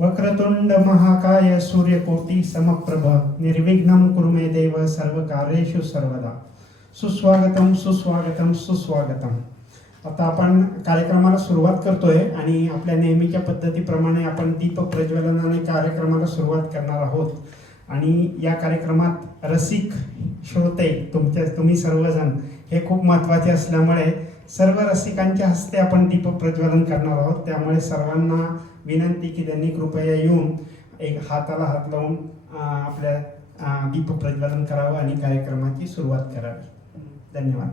वक्रतुंड महाकाय सूर्यकोटी समप्रभ निर्विघ्नं कुरु मे देव सर्वकार्येषु सर्वदा। सुस्वागतम सुस्वागतम सुस्वागतम। आता आपण कार्यक्रमाला सुरुवात करतोय आणि आपल्या नेहमीच्या पद्धतीप्रमाणे आपण दीप प्रज्वलनाने कार्यक्रमाला सुरुवात करणार आहोत. आणि या कार्यक्रमात रसिक श्रोते तुमच्या तुम्ही सर्वजण हे खूप महत्त्वाचे असल्यामुळे सर्व रसिकांच्या हस्ते आपण दीप प्रज्वलन करणार आहोत. त्यामुळे सर्वांना विनंती की त्यांनी कृपया येऊन एक हाताला हात लावून अं, आपल्या दीप प्रज्वलन करावं आणि कार्यक्रमाची सुरुवात करावी. धन्यवाद.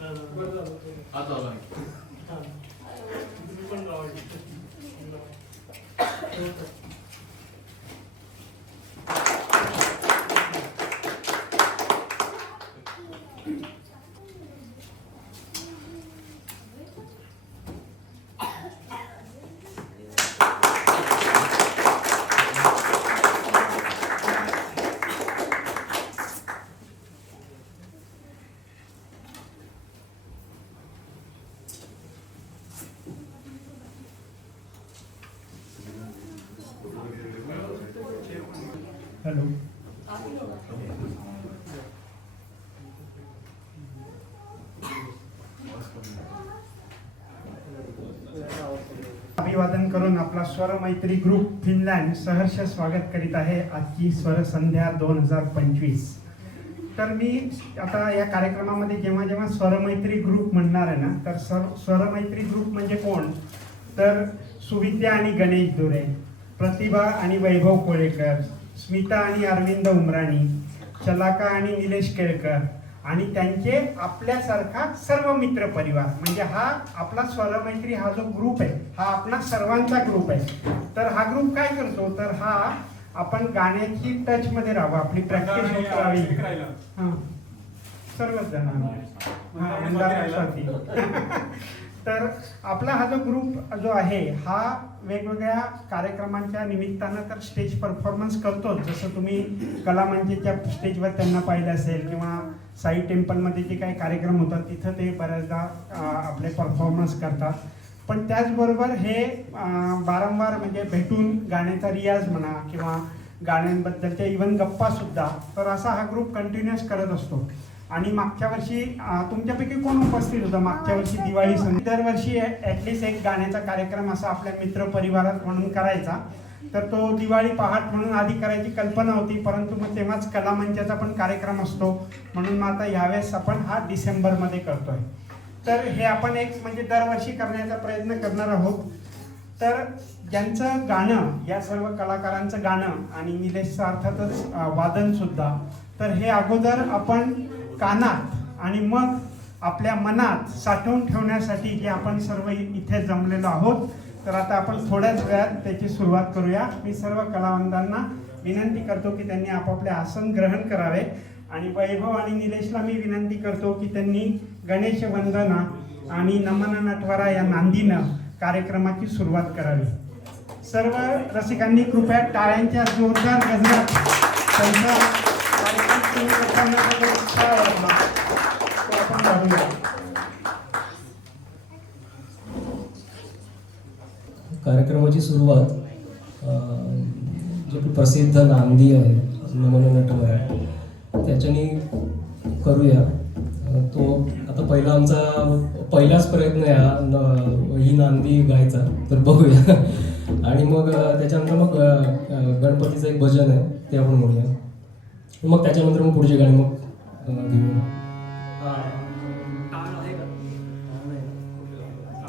हा चालू आहे हॅलो. अभिवादन करून आपला स्वर मैत्री ग्रुप फिनलँड सहर्ष स्वागत करीत आहे. आजची स्वर संध्या दोन हजार पंचवीस. तर मी आता या कार्यक्रमामध्ये जेव्हा जेव्हा स्वरमैत्री ग्रुप म्हणणार आहे ना तर सर स्वरमैत्री ग्रुप म्हणजे कोण? तर सुविद्या आणि गणेश दुरे. प्रतिभा आणि वैभव कोळेकर स्मिता आणि अरविंद उमराणी शलाका आणि निलेश केळकर आणि त्यांचे आपल्यासारखा सर्व मित्र परिवार. म्हणजे हा आपला स्वरमैत्री हा जो ग्रुप आहे हा आपला सर्वांचा ग्रुप आहे. तर हा ग्रुप काय करतो? तर हा आपण गाण्याची टच मध्ये राहावं आपली प्रॅक्टिस होत राहावी. हा. सर्वच जण हा. तर आपला हा जो ग्रुप जो आहे हा वेगवेगळ्या कार्यक्रमांच्या निमित्तानं तर स्टेज परफॉर्मन्स करतोच. जसं तुम्ही कलामंचच्या स्टेजवर त्यांना पाहिलं असेल किंवा साई टेम्पलमध्ये जे काही कार्यक्रम होतात तिथं ते बऱ्याचदा आपले परफॉर्मन्स करतात. पण त्याचबरोबर हे वारंवार म्हणजे भेटून गाण्याचा रियाज म्हणा किंवा गाण्यांबद्दलच्या इवन गप्पासुद्धा तर असा हा ग्रुप कंटिन्युअस करत असतो. आणि मागच्या वर्षी तुमच्यापैकी कोण उपस्थित होतं मागच्या वर्षी दिवाळी सण? दरवर्षी ॲटलिस्ट एक गाण्याचा कार्यक्रम असा आपल्या मित्र परिवारात म्हणून करायचा. तर तो दिवाळी पहाट म्हणून आधी करायची कल्पना होती परंतु मग तेव्हाच कलामंचाचा पण कार्यक्रम असतो. म्हणून मग आता यावेळेस आपण हा डिसेंबरमध्ये करतोय. तर हे आपण एक म्हणजे दरवर्षी करण्याचा प्रयत्न करणार आहोत. तर ज्यांचं गाणं या सर्व कलाकारांचं गाणं आणि निलेशचं अर्थातच अं, वादन सुद्धा तर हे अगोदर आपण कानात आणि मग आपल्या मनात साठवून ठेवण्यासाठी जे आपण सर्व इथे जमलेलो आहोत. तर आता आपण थोड्याच वेळात त्याची सुरुवात करूया. मी सर्व कलावंतांना विनंती करतो की त्यांनी आपापले आसन ग्रहण करावे. आणि वैभव आणि निलेशला मी विनंती करतो की त्यांनी गणेश वंदना आणि नमन नटवरा या नांदीनं कार्यक्रमाची सुरुवात करावी. सर्व रसिकांनी कृपया टाळ्यांच्या जोरदार गजरात त्यांचा कार्यक्रम सुरू करताना जो उत्साह आहे आपला, तो आपण वाढवूया. कार्यक्रमाची सुरुवात जो की प्रसिद्ध नांदी आहे नमन नटवर त्याच्यानी करूया. तो आता पहिला आमचा पहिलाच प्रयत्न आहे हा ही नांदी गायचा तर बघूया. आणि मग त्याच्यानंतर मग गणपतीचं एक भजन आहे ते आपण म्हणूया मग त्याच्यानंतर मग पुढचे गाणे मग घेऊया.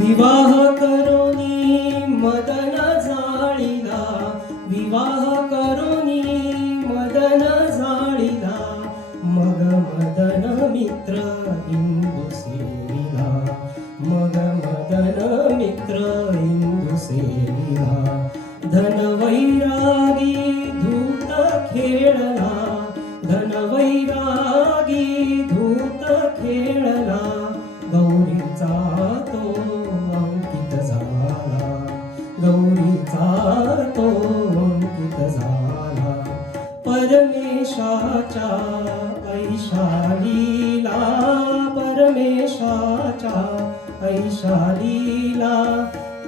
विवाह करोनी मदन झाळीला विवाह करोनी मदन झाळीला मग मदन मित्र इंदू सेविला मग मदन मित्र इंदू सेविला धन वैरागी धूत खेळला धन वैरागी धूत खेळला परमेशाच्या ऐशालीला परमेशाच्या ऐशालीला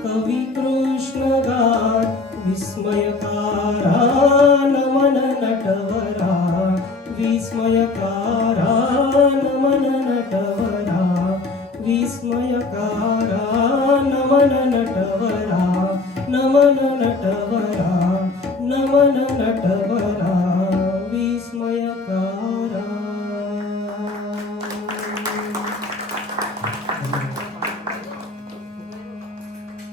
कवी कृष्ण गात विस्मयकारा नमन नटवरा विस्मयकारा नमन नटवरा विस्मयकारा नमन नटवरा नमन नटवरा।